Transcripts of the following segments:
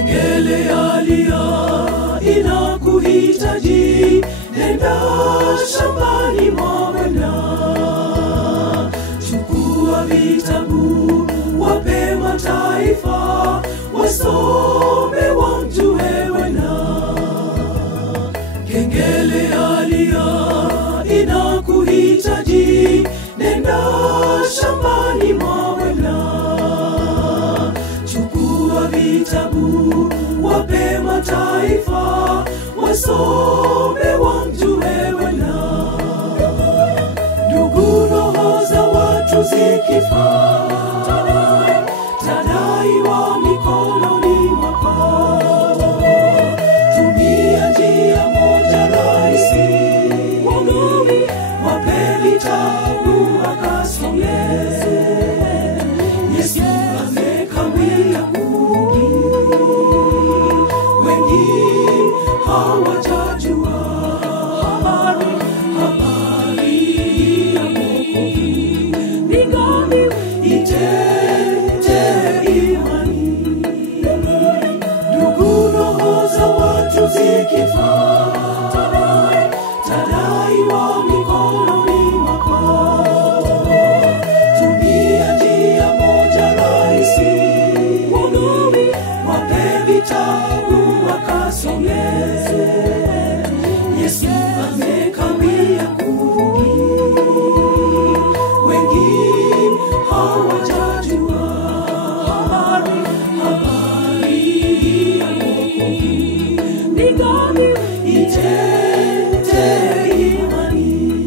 Kengele alia inakuhitaji, nenda shambani mwa Bwana. Chukua vitabu, wape mataifa, wasome wamjue Bwana. Kengele alia inakuhitaji, nenda shambani mwa Bwana. Chukua vitabu, wape mataifa, wasome wamjue Bwana. Ndugu, roho za watu zikifa, tadaiwa mikononi mwako. Tumia njia moja rahisi, wape vitabu wakasome. Yesu amekawia kurudi, wengi hawajajua habari ya wokovu. Itete imani. Ndugu, roho za watu zikifa, tadaiwa mikononi mwako. Tumia njia moja rahisi, wape vitabu wakasome. Yesu amekawia kurudi, wengi hawajajua habari ya wokovu. Itete imani.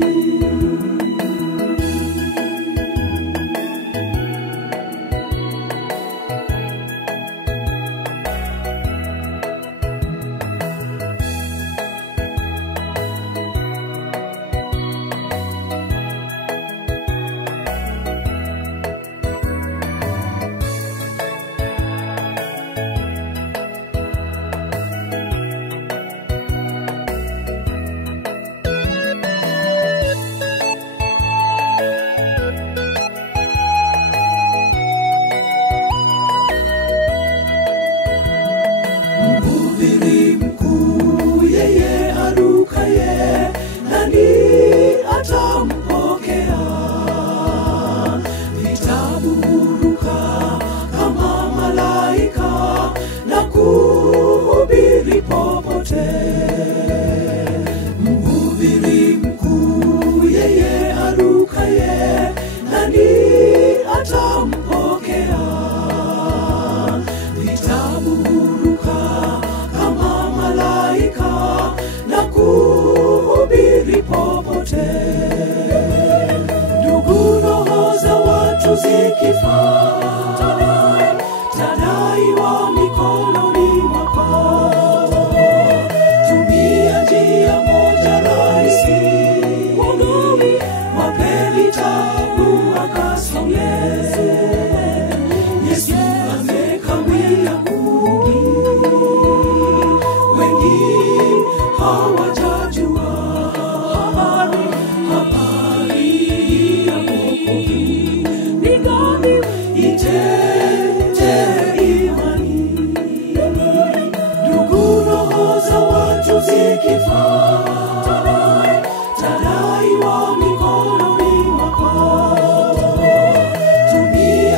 Mhubiri mkuu, yeye arukaye, nani atampokea? Vitabu huruka kama malaika na kuhubiri popote. Mhubiri mkuu, yeye arukaye, nani atampokea? Vitabu huruka kama malaika na kuhubiri popote. Ndugu, roho za watu zikifa, tadaiwa mikononi mwako. Tumia njia moja rahisi, wape vitabu wakasome. Yesu amekawia kurudi, wengi hawajajua habari ya wokovu. Itete imani. Ndugu, roho za watu zikifa, tadaiwa mikononi mwako. Tumia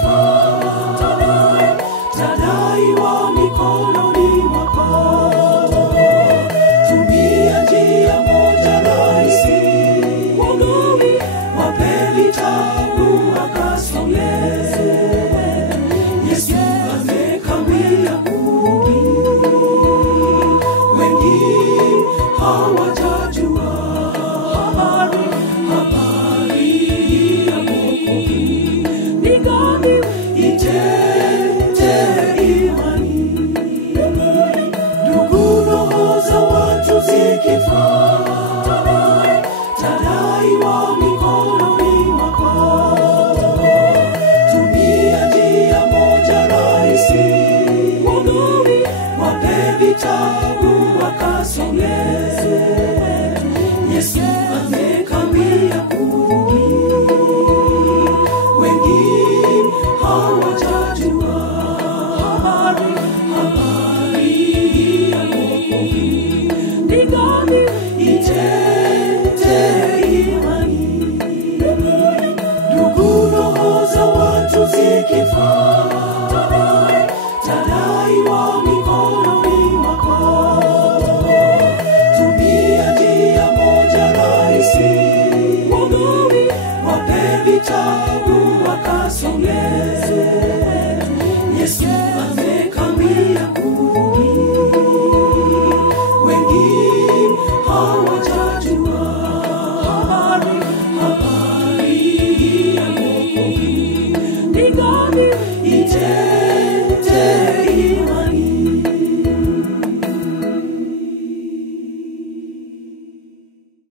zikifaa, tadaiwa mikononi mwako. Tumia njia moja rahisi, wape vitabu wakasome. Yesu amekawia kurudi, wengi hawajajua habari ya wokovu. Itete imani, ndugu, roho za watu zikifaa, tadaiwa mikononi mwako. Tumia njia moja rahisi, wape vitabu wakasome. Yesu amekawia kurudi, wengi hawajajua habari ya wokovu. Itete imani, ndugu, roho za watu zikifaa,